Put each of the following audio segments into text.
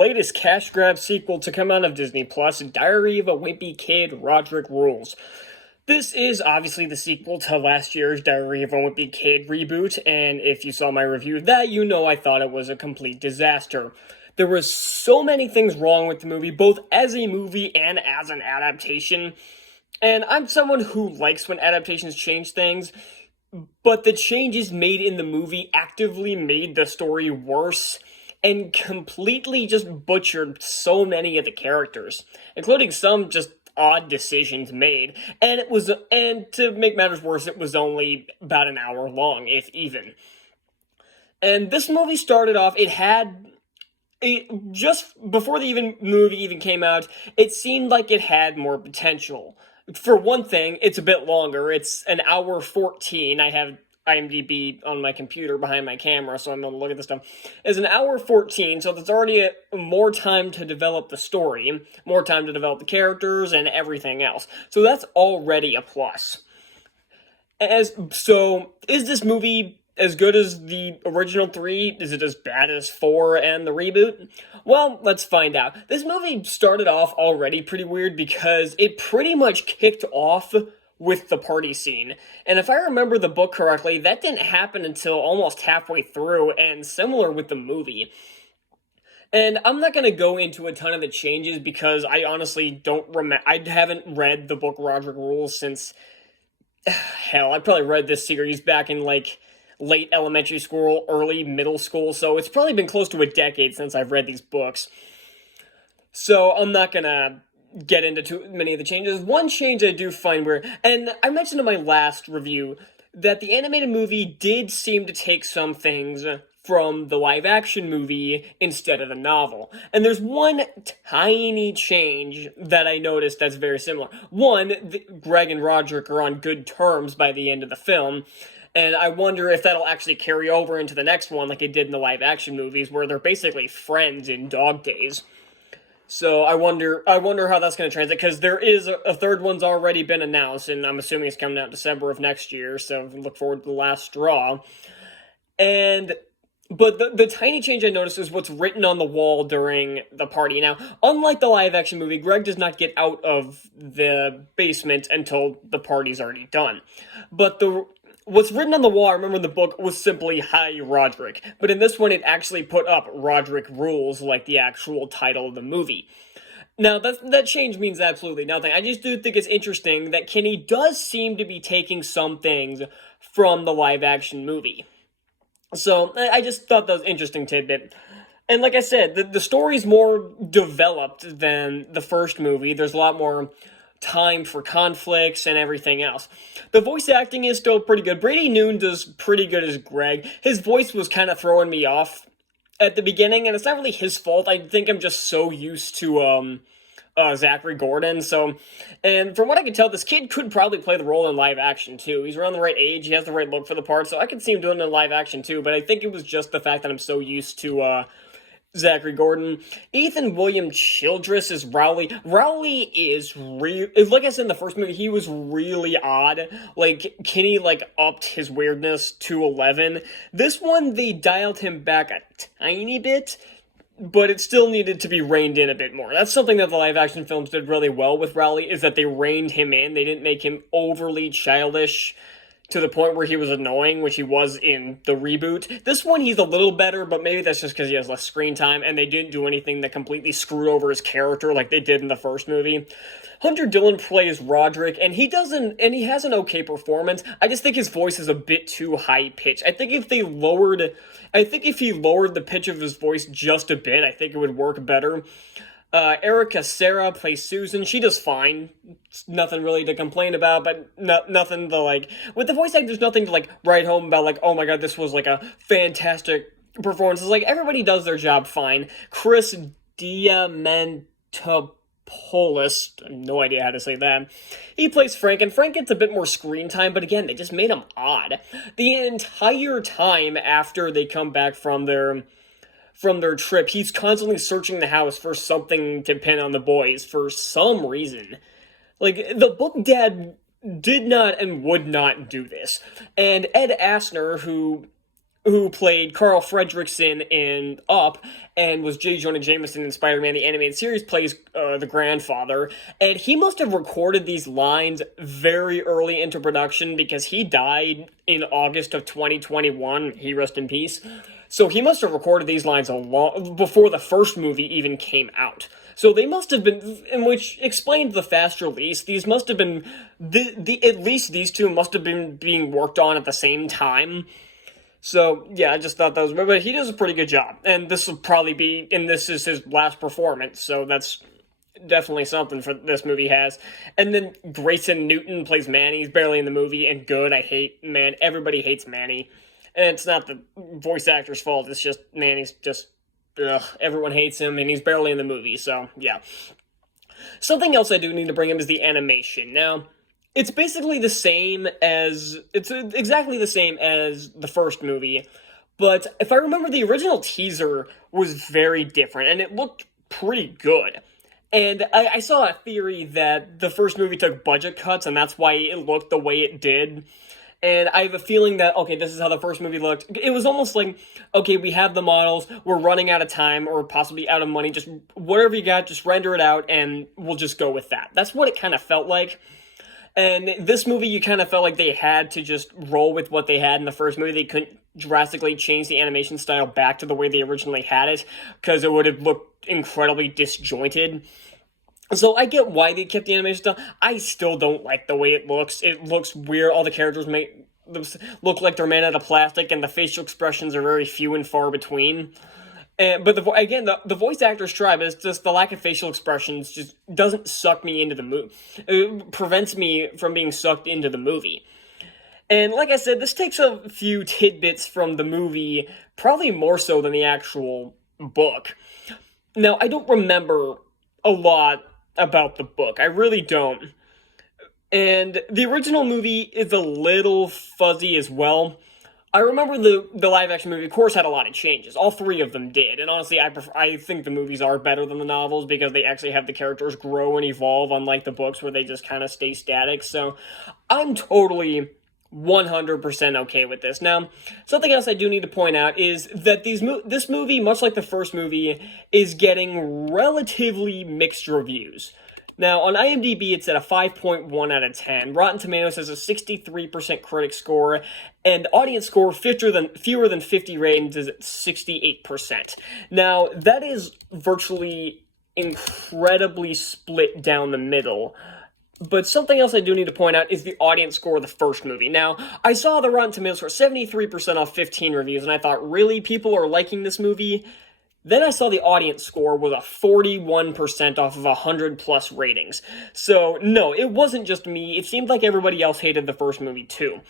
latest cash grab sequel to come out of Disney Plus, Diary of a Wimpy Kid, Rodrick Rules. This is obviously the sequel to last year's Diary of a Wimpy Kid reboot, and if you saw my review of that, you know I thought it was a complete disaster. There was so many things wrong with the movie, both as a movie and as an adaptation, and I'm someone who likes when adaptations change things, but the changes made in the movie actively made the story worse and completely just butchered so many of the characters, including some just odd decisions made. And to make matters worse, it was only about an hour long, if even. And this movie started off, just before the movie even came out, it seemed like it had more potential. For one thing, it's a bit longer. It's an hour 14. I have IMDb on my computer behind my camera, so I'm able to look at this stuff. It's an hour 14, so there's already more time to develop the story, more time to develop the characters, and everything else. So that's already a plus. So, is this movie as good as the original 3? Is it as bad as 4 and the reboot? Well, let's find out. This movie started off already pretty weird because it pretty much kicked off with the party scene. And if I remember the book correctly, that didn't happen until almost halfway through, and similar with the movie. And I'm not going to go into a ton of the changes because I honestly don't remember. I haven't read the book Rodrick Rules since, hell, I probably read this series back in like late elementary school, early middle school, so it's probably been close to a decade since I've read these books. So I'm not gonna get into too many of the changes. One change I do find weird, and I mentioned in my last review, that the animated movie did seem to take some things from the live-action movie instead of the novel. And there's one tiny change that I noticed that's very similar. One, Greg and Rodrick are on good terms by the end of the film, and I wonder if that'll actually carry over into the next one like it did in the live-action movies, where they're basically friends in dog days. So I wonder how that's going to translate, because there is a third one's already been announced, and I'm assuming it's coming out December of next year, so look forward to the last straw. But the tiny change I noticed is what's written on the wall during the party. Now, unlike the live-action movie, Greg does not get out of the basement until the party's already done. But what's written on the wall, I remember in the book, was simply, "Hi, Rodrick." But in this one, it actually put up Rodrick Rules, like the actual title of the movie. Now, that change means absolutely nothing. I just do think it's interesting that Kinney does seem to be taking some things from the live-action movie. So, I just thought that was an interesting tidbit. And like I said, the story's more developed than the first movie. There's a lot more time for conflicts and everything else. The voice acting is still pretty good. Brady Noon does pretty good as Greg. His voice was kind of throwing me off at the beginning, and it's not really his fault. I think I'm just so used to Zachary Gordon. And from what I can tell, this kid could probably play the role in live action too. He's around the right age, he has the right look for the part, so I could see him doing it in live action too, but I think it was just the fact that I'm so used to Zachary Gordon. Ethan William Childress is Rowley. Rowley is like I said in the first movie, he was really odd. Like, Kinney, upped his weirdness to 11. This one, they dialed him back a tiny bit, but it still needed to be reined in a bit more. That's something that the live-action films did really well with Rowley, is that they reined him in. They didn't make him overly childish to the point where he was annoying, which he was in the reboot. This one, he's a little better, but maybe that's just because he has less screen time, and they didn't do anything that completely screwed over his character like they did in the first movie. Hunter Dillon plays Rodrick, and he has an okay performance. I just think his voice is a bit too high-pitched. I think if he lowered the pitch of his voice just a bit, I think it would work better. Erica Serra plays Susan. She does fine. It's nothing really to complain about, but nothing to, with the voice actors, nothing to, write home about, oh my god, this was, a fantastic performance. It's everybody does their job fine. Chris Diamantopoulos, I have no idea how to say that. He plays Frank, and Frank gets a bit more screen time, but again, they just made him odd. The entire time after they come back from their trip, he's constantly searching the house for something to pin on the boys for some reason. The book dad did not and would not do this. And Ed Asner, who who played Carl Fredricksen in Up and was J. Jonah Jameson in Spider-Man the Animated Series, plays the grandfather. And he must have recorded these lines very early into production because he died in August of 2021. He rest in peace. So he must have recorded these lines a long before the first movie even came out. So they must have been, in which explained the fast release. These must have been at least these two must have been being worked on at the same time. So, yeah, I just thought that was... But he does a pretty good job. And this will probably be... And this is his last performance, so that's definitely something for this movie has. And then Grayson Newton plays Manny. He's barely in the movie, and good. I hate... Man, everybody hates Manny. And it's not the voice actor's fault. It's just... Manny's just... Ugh, everyone hates him, and he's barely in the movie, so, yeah. Something else I do need to bring up is the animation. Now... It's basically the same as... It's exactly the same as the first movie, but if I remember, the original teaser was very different, and it looked pretty good. And I saw a theory that the first movie took budget cuts, and that's why it looked the way it did. And I have a feeling that, okay, this is how the first movie looked. It was almost like, okay, we have the models, we're running out of time, or possibly out of money, just whatever you got, just render it out, and we'll just go with that. That's what it kind of felt like. And this movie, you kind of felt like they had to just roll with what they had in the first movie. They couldn't drastically change the animation style back to the way they originally had it, because it would have looked incredibly disjointed. So I get why they kept the animation style. I still don't like the way it looks. It looks weird. All the characters look like they're made out of plastic, and the facial expressions are very few and far between. But the voice actors try, but it's just the lack of facial expressions just doesn't suck me into the movie. It prevents me from being sucked into the movie. And like I said, this takes a few tidbits from the movie, probably more so than the actual book. Now, I don't remember a lot about the book. I really don't. And the original movie is a little fuzzy as well. I remember the live-action movie, of course, had a lot of changes. All three of them did. And honestly, I think the movies are better than the novels because they actually have the characters grow and evolve, unlike the books where they just kind of stay static. So I'm totally 100% okay with this. Now, something else I do need to point out is that this movie, much like the first movie, is getting relatively mixed reviews. Now, on IMDb, it's at a 5.1 out of 10. Rotten Tomatoes has a 63% critic score, and audience score fewer than 50 ratings is at 68%. Now, that is virtually incredibly split down the middle. But something else I do need to point out is the audience score of the first movie. Now, I saw the Rotten Tomatoes score 73% off 15 reviews, and I thought, really, people are liking this movie? Then I saw the audience score was a 41% off of 100 plus ratings. So, no, it wasn't just me. It seemed like everybody else hated the first movie too.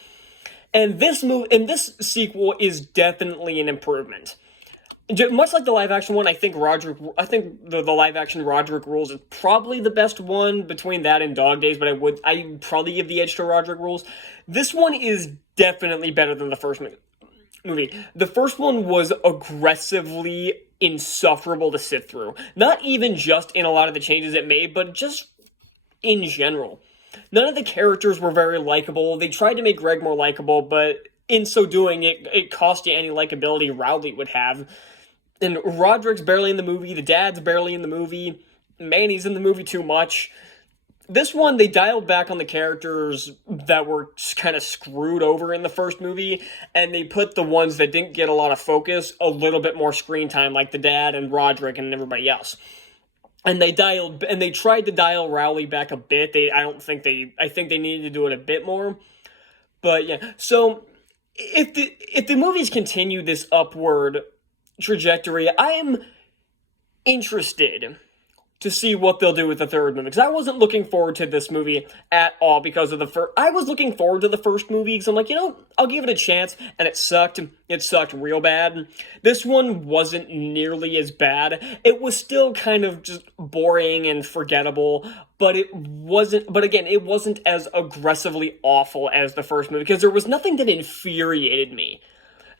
And this sequel is definitely an improvement. Much like the live-action one, I think the live-action Rodrick Rules is probably the best one between that and Dog Days, but I'd probably give the edge to Rodrick Rules. This one is definitely better than the first movie. The first one was aggressively insufferable to sit through. Not even just in a lot of the changes it made, but just in general. None of the characters were very likable. They tried to make Greg more likable, but in so doing, it cost you any likability Rowley would have. And Roderick's barely in the movie, the dad's barely in the movie, Manny's in the movie too much. This one, they dialed back on the characters that were kind of screwed over in the first movie, and they put the ones that didn't get a lot of focus a little bit more screen time, like the dad and Rodrick and everybody else. And they tried to dial Rowley back a bit. I think they needed to do it a bit more. But yeah, so if the movies continue this upward trajectory, I am interested to see what they'll do with the third movie. Because I wasn't looking forward to this movie at all because of the first... I was looking forward to the first movie because I'm like, I'll give it a chance. And it sucked. It sucked real bad. This one wasn't nearly as bad. It was still kind of just boring and forgettable. But it wasn't... But again, it wasn't as aggressively awful as the first movie. Because there was nothing that infuriated me.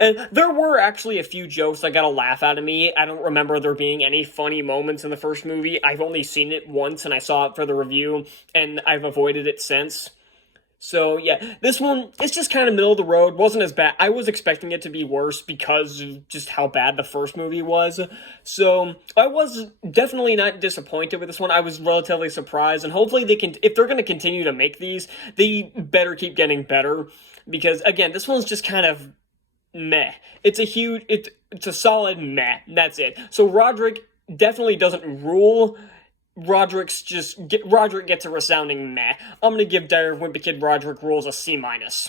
And there were actually a few jokes that got a laugh out of me. I don't remember there being any funny moments in the first movie. I've only seen it once, and I saw it for the review, and I've avoided it since. So yeah, this one, it's just kind of middle of the road. Wasn't as bad. I was expecting it to be worse because of just how bad the first movie was. So I was definitely not disappointed with this one. I was relatively surprised, and hopefully they can. If they're going to continue to make these, they better keep getting better. Because again, this one's just kind of meh. It's a solid meh. That's it. So Rodrick definitely doesn't rule. Rodrick gets a resounding meh. I'm gonna give Diary of Wimpy Kid Rodrick Rules a C minus.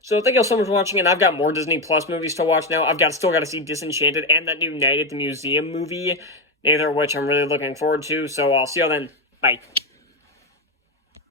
So thank you all so much for watching, and I've got more Disney Plus movies to watch now. Still got to see Disenchanted and that new Night at the Museum movie, neither of which I'm really looking forward to. So I'll see y'all then. Bye.